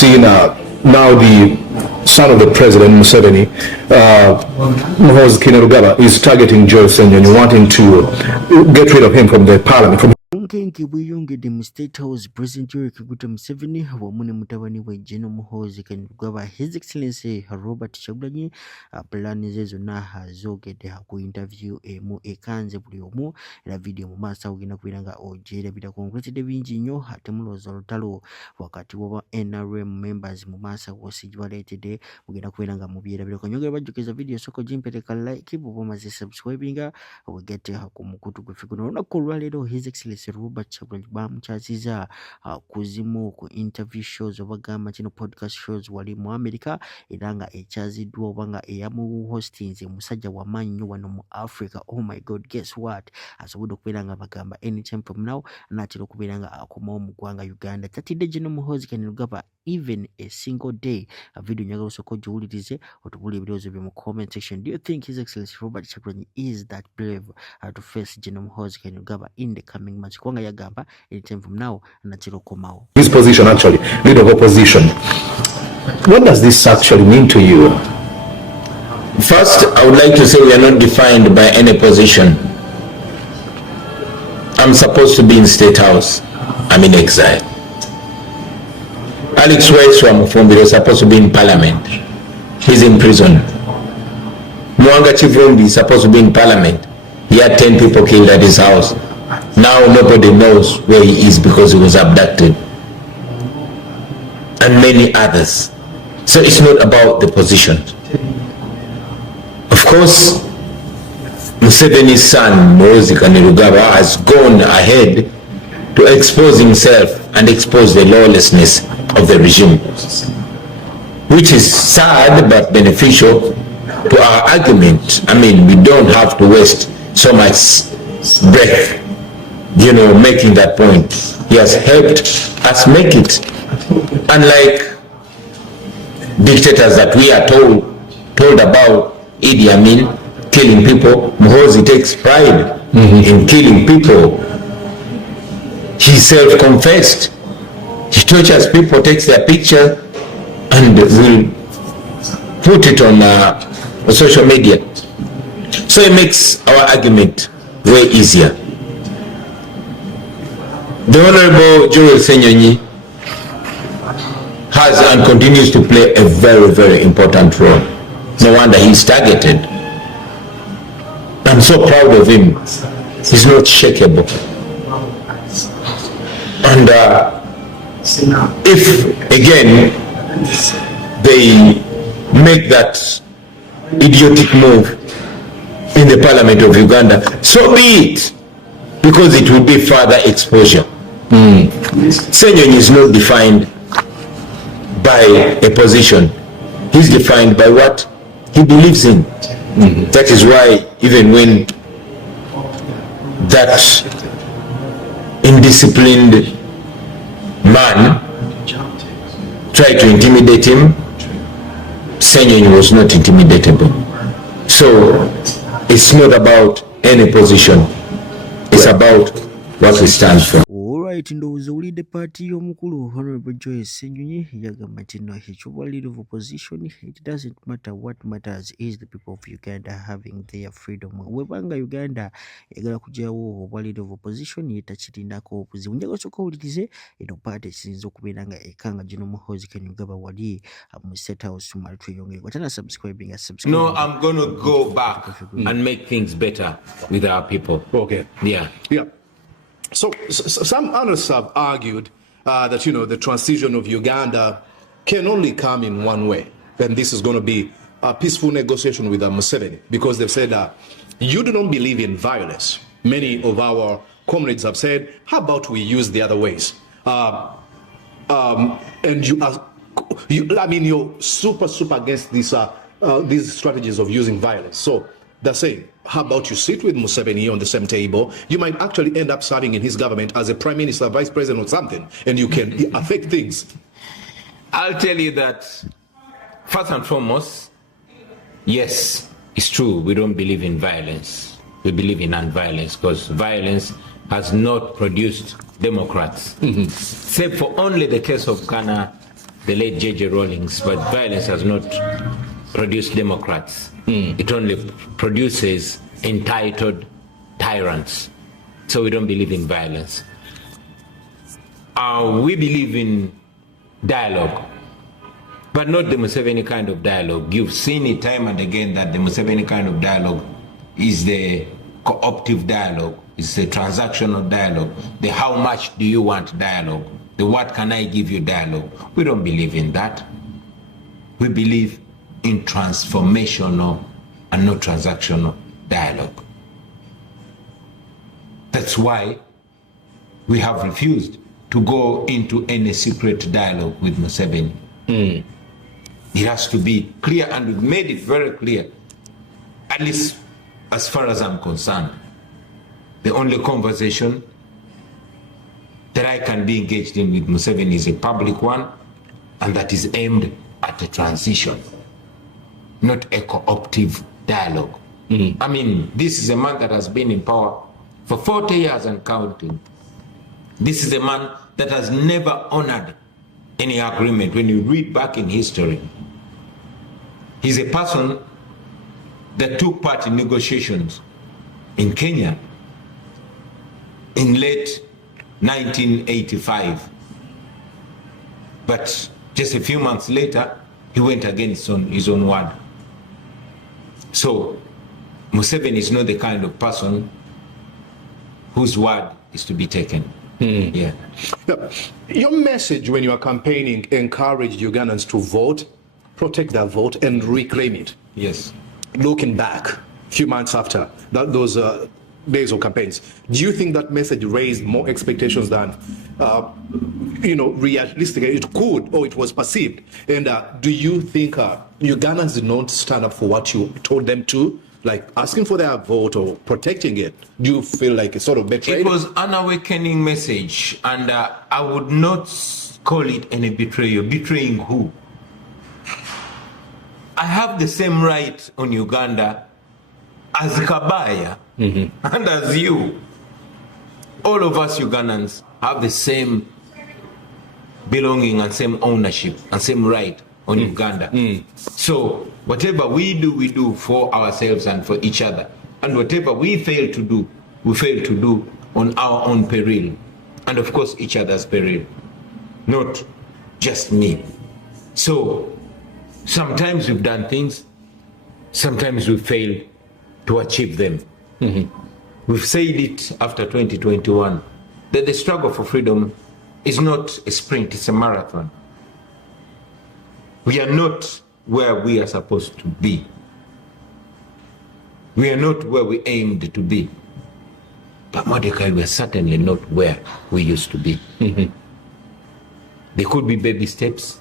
seen now the son of the president, Museveni, Muhoozi is targeting Joe Ssenyonyi, wanting to get rid of him from the parliament. Obunkenke bweyongedde mu State House President Museveni wamu ne mutabani we General Muhoozi Kainerugaba His Excellency Robert Kyagulanyi pulaani ze zonna zoogedde ku interview emu ekanze buli omu era video mu maaso ogenda kubeera nga ogyerabirako nkuletedde bingi nnyo ate mulowooza olutalo wakati wa NRM members mu maaso wosijibaleetedde ogenda kubeera nga mubyerabirako nyongera bajjukiza video soko gimpereka like bw'oba omaze subscribinga wegette ku mukutu gwe figuno olunaku olwaleero His Excellency Robert Kyagulanyi bamukyasiza kuzimu ku interview shows obagamba kino podcast shows wali mu America era nga ekyaziddwa oba nga eyamu hostings musajja wamaanyi nnyo wano mu Africa. Oh my god, guess what, asobodde okubeera nga bagamba anytime from now naatera okubeera nga akomawo mu ggwanga Uganda. Tatidde General Muhoozi Kainerugaba even a single day. A video nyagala osooka ogiwulirize otubula ebirowoozo byo mu comment section. Do you think His Excellency Robert Kyagulanyi is that brave to face General Muhoozi Kainerugaba in the coming months? Kwanga yagamba anytime from now natera okukomawo. His position actually, leader of opposition. What does this actually mean to you? First, I would like to say we are not defined by any position. I'm supposed to be in State House. I'm in exile. Alex Waiswa is supposed to be in Parliament. He's in prison. Mwanga Chivumbi is supposed to be in Parliament. He had 10 people killed at his house. Now nobody knows where he is because he was abducted. And many others. So it's not about the position. Of course, Museveni's son, Muhoozi Kainerugaba, has gone ahead to expose himself and expose the lawlessness of the regime, which is sad but beneficial to our argument. I mean, we don't have to waste so much breath, making that point. He has helped us make it. Unlike dictators that we are told about, Idi Amin killing people, Muhoozi takes pride in killing people. He self-confessed. He tortures people, takes their picture and will put it on social media. So it makes our argument way easier. The Honorable Joel Ssenyonyi has and continues to play a very, very important role. No wonder he's targeted. I'm so proud of him. He's not shakeable. And if, again, they make that idiotic move in the Parliament of Uganda, so be it, because it will be further exposure. Ssenyonyi is not defined by a position. He's defined by what he believes in. That is why even when that indisciplined man tried to intimidate him, Ssenyonyi was not intimidatable. So it's not about any position. It's about what we stand for. Alright, ndowooza owulidde paati y'omukulu Honorable Joel Ssenyonyi yagamba nti no, ekyobwa leader of opposition, it doesn't matter. What matters is the people of Uganda having their freedom. Webanga Uganda yagala kugyawo obwa leader of opposition yetakirindako obuzibu. Njagala osooka owulirize eno paati ekisinza okubeera nga ekanga General Muhoozi Kainerugaba wali mu State House mali tweyongere. Watana subscribing. No, I'm going to go back and make things better with our people. Okay. Yeah. So some analysts have argued that, the transition of Uganda can only come in one way. And this is going to be a peaceful negotiation with Museveni, because they've said you do not believe in violence. Many of our comrades have said, how about we use the other ways? And you're super against these strategies of using violence. So they're saying, how about you sit with Museveni on the same table? You might actually end up serving in his government as a prime minister, vice president or something, and you can affect things. I'll tell you that, first and foremost, yes, it's true, we don't believe in violence. We believe in non-violence, because violence has not produced Democrats. Except for only the case of Ghana the late J.J. Rawlings, but violence has not produced democrats. It only produces entitled tyrants. So we don't believe in violence. We believe in dialogue, but not the Museveni kind of dialogue. You've seen it time and again that the Museveni kind of dialogue is the co-optive dialogue, it's the transactional dialogue, the how much do you want dialogue, the what can I give you dialogue. We don't believe in that. We believe in transformational and not transactional dialogue. That's why we have refused to go into any secret dialogue with Museveni. It has to be clear, and we've made it very clear, at least as far as I'm concerned. The only conversation that I can be engaged in with Museveni is a public one, and that is aimed at a transition, not a co-optive dialogue. I mean, this is a man that has been in power for 40 years and counting. This is a man that has never honored any agreement. When you read back in history, he's a person that took part in negotiations in Kenya in late 1985. But just a few months later, he went against his own word. So Museveni is not the kind of person whose word is to be taken. Yeah. Now, your message when you are campaigning encouraged Ugandans to vote, protect their vote, and reclaim it. Yes. Looking back, a few months after those days of campaigns, do you think that message raised more expectations than, realistically it could, or it was perceived? And do you think Ugandans did not stand up for what you told them to? Like asking for their vote or protecting it? Do you feel like it's sort of betrayed? It was an awakening message, and I would not call it any betrayal. Betraying who? I have the same right on Uganda as Kabaya and as you. All of us Ugandans have the same belonging and same ownership and same right on Uganda. So whatever we do for ourselves and for each other. And whatever we fail to do, we fail to do on our own peril. And of course each other's peril, not just me. So sometimes we've done things, sometimes we fail to achieve them. We've said it after 2021, that the struggle for freedom is not a sprint, it's a marathon. We are not where we are supposed to be. We are not where we aimed to be. But Mordecai, we are certainly not where we used to be. There could be baby steps,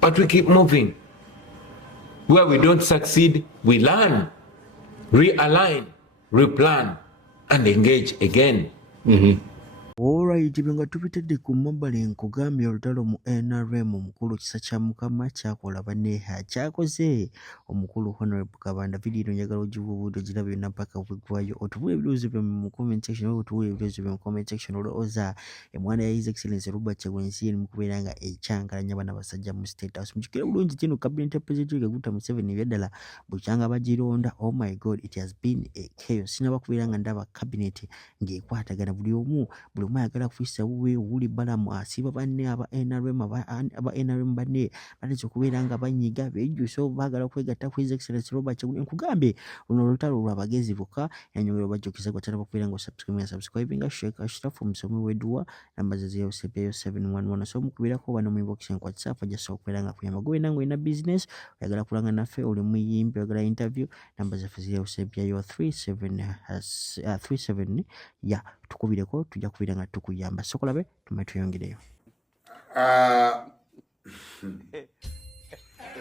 but we keep moving. Where we don't succeed, we learn, realign, replan, and engage again. Alright, nga tupitadde ku mobile nkugambye olutalo mu NRM omukulu kisa kya mukama kyakola banneha kyakoze omukulu Honorable Kabanda. Video njagala ogibuubuude ogirabe yonna mpaka bwegwayo, otubuule ebibuuzo byo mu comment section, oba otubuule ebibuuzo byo mu comment section. Olowooza emwana ya His Excellency Robert Kyagulanyi eri mu kubeera nga ekyankalanya bana basajja mu State House. Mukikira bulungi kino cabinet president Kaguta Museveni Mubyadala bukyanga bagironda. Oh my god, it has been a chaos. Sinaba kubeera nga ndaba cabinet ng'ekwatagana buli omu ayagala kufisa wuwe wuli balamu asiba banne aba NRM banne baletse okubeera nga banyiga bejjuso bagala kwegatta ku His Excellency Robert Kyagulanyi. Nkugambye luno olutalo lw'abagezi bokka yanyongera bajjukiza gwatala bakubeera nga subscribing share ashrafu omusomi w'edduwa namba ze 0711 so mukubirako bano mu inbox en WhatsApp ajasa okubeera nga kuyamba gwe nango ina business oyagala kulanga naffe oli muyimbi oyagala interview namba zaffe 0737 ya tukubireko tujja kubeera nga tukuyamba. Sokolabe tume tuyongereyo.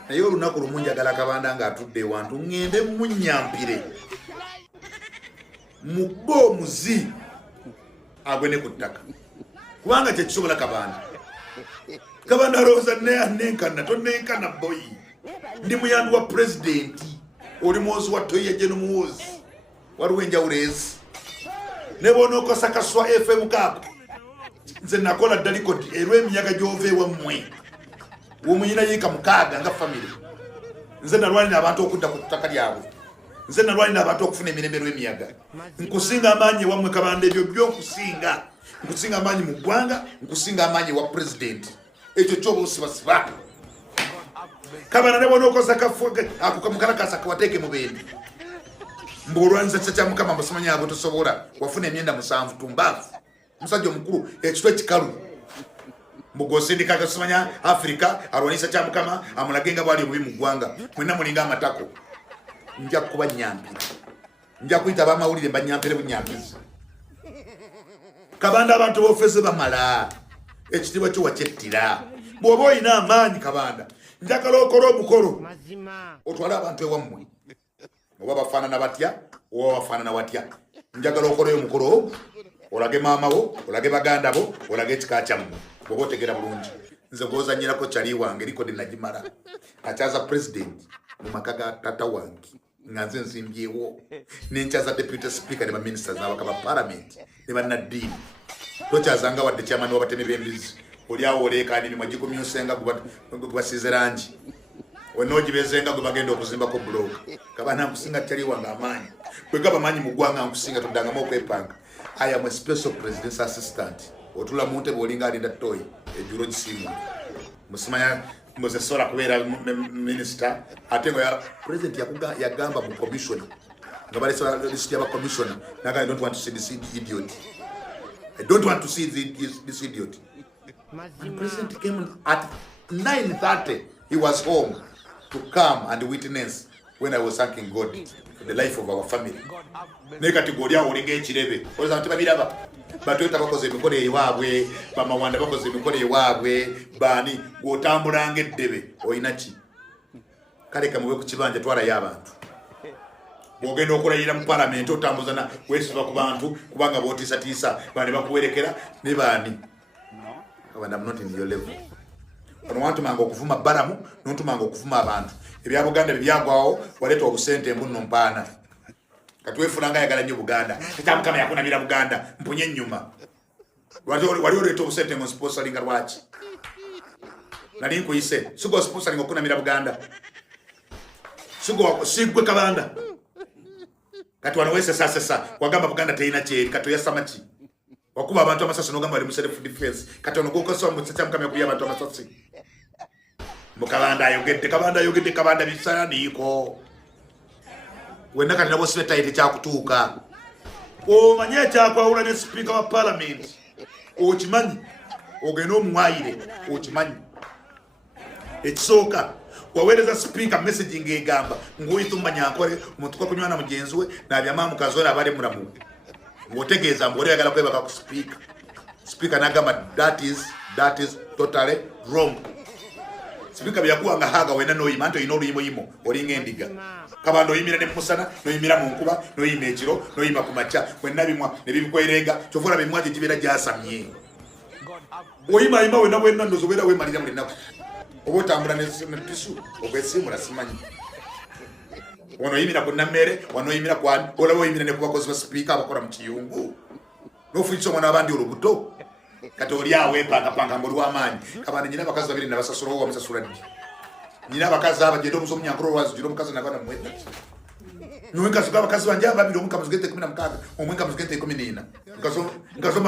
Naye olunaku lumu njagala Kabanda nga atudde wantu ngende munyampire muggo omuzi agwene ku ttaka kubanga kyekisobola Kabanda alowooza nenkana tonenkana boyi ndi muyambi wa pulezidenti oli muwozi wa toyi yajje n'omuwozi waliwo enjawulo ezi ne bw'onookosa kaswa FM kaako nze nakola dalikoti erw'emiyaga gy'ova ewammwe Wumunyina yika mukaga nga family. Nze nalwanira abantu okudda ku ttaka lyabwe. Nze nalwanira abantu okufuna emirembe emiyaga. Nkusinga amaanyi wamwe Kabanda ebyo by'okusinga. Nkusinga amaanyi mu ggwanga, nkusinga amaanyi wa president. Ekyo kyoba osibasiba. Kabanda ne bw'ona okoza kafuga ako kamukalakasa kawateeke mu bendi. Mbulwanza kya Mukama musimanya abo tosobola wafuna emyenda 7 tumbavu. Musajja omukulu ekitwe kikalu. Mugosindika kasimanya Afrika arwanisa kya Mukama amulagenga bwali obubi mu ggwanga. Mwena mulinga amatako. Nja kuba nyampi. Nja kuyita bamawulire banyampere bunyampizi. Kabanda abantu bofeze bamala. Ekitibwa kyo wachettira. Bw'oba oyina amaanyi Kabanda. Njagala okole omukolo. Otwala abantu ewammwe. Oba bafaanana batya, oba bafaanana watya. Njagala okole omukolo. Olage maama bo, olage baganda bo, olage ekika kyammwe. Bw'oba otegeera bulungi. Nze gw'ozannyirako kyali wange eriko nagimala. Akyaza president mu maka ga tata wange. Nga nze nsimbyewo. Nenkyaza deputy speaker ne baministers n'abaka ba parliament ne bannaddiini. Tokyazanga wadde chairman w'abatemi b'embizi. Oli awo oleekaani emimwa gikumyusenga gubasize langi. Onoogibezenga gwe bagenda okuzimbako buloka. Kabanda nkusinga kyali wange amaanyi. Bwe gaba amaanyi mu ggwanga nkusinga toddangamu okwepanga. I am a special president's assistant. Otula mu ntebe olinga alinda toyi ejjulo gisiimu. Musimanya muzesola kubeera minister ate nga president yagamba mu commissioner nga balesa list y'aba commissioner naga I don't want to see this idiot. I don't want to see this idiot. And president came at 9:30. He was home to come and witness when I was thanking God for the life of our family. Ne kategoria olinga ekirebe. Oza nti babiraba. Batoyita bakoze emikolo ewaabwe, bamawanda bakoze emikolo ewaabwe, bani gw'otambulanga eddebe oyina ki? Kale kamube ku kibanja twala y'abantu. Bw'ogenda okulayira mu palamenti otambuzana weesiba ku bantu kubanga bootiisatiisa bani bakuwerekera ne bani. Kabanda I'm not in your level. Ono wantumanga okuvuma balamu n'ontumanga okuvuma abantu. Ebya Buganda byagwawo waleeta obusente embuno mpaana. Katwefunanga yagala nnyo Buganda. Kya Mukama yakunabira Buganda mpunye ennyuma. Wali oleeta obusente ngo sponsoringa lwaki? Nali nkuyise sigo sponsoringa okunamira Buganda. Sigwe Kabanda. Kati wano wese sasesa wagamba Buganda teyina kyeri katoya samaki. Wakuba abantu amasasi n'ogamba bali mu self defense. Kati ono gw'okosa mu Kya Mukama yakuya abantu amasasi. Kabanda ayogedde Kabanda bisaaniiko. Wenna kati nabo sibe tayite kyakutuuka. Omanye ekyakwawula ne speaker wa parliament. Okimanyi. Ogenda omwayire. Okimanyi. Ekisooka. Waweereza speaker messaging egamba ng'oyita omumanyankole omuntu kunywana mugenzi we n'abyama mukazi we abali mulamu. Ng'otegeeza mbu oli oyagala kwebaka ku speaker. Speaker n'agamba that is totally wrong. Speaker byakuwanga haga wena n'oyima nti oyina oluyimoyimo olinga endiga. Kabanda oyimira ne musana n'oyimira mu nkuba n'oyima ekiro n'oyima ku makya wenna bimwa ne bibikwerenga kyovula bimwa gibeera gyasamye. Oyima wena ndozo beera weemalira buli nnaku. Oba otambula ne tisu ogwesiimula simanyi. Wano oyimira ku nammere wano oyimira kwani olaba oyimira ne ku bakozi ba speaker abakola mu kiyungu. N'ofunyisa omwana w'abandi olubuto. Kati oli awo empangapanga ng'oli w'amaanyi. Kabanda nyina abakazi babiri nabasasula owa musasula ddi. Nyina abakazi abagenda omuze omunyankolo olwazi gira omukazi n'abaana mwenda. Nwe nkazi gw'abakazi banje ababiri omu kamuzigente 16 omwe kamuzigente 14. Nkazo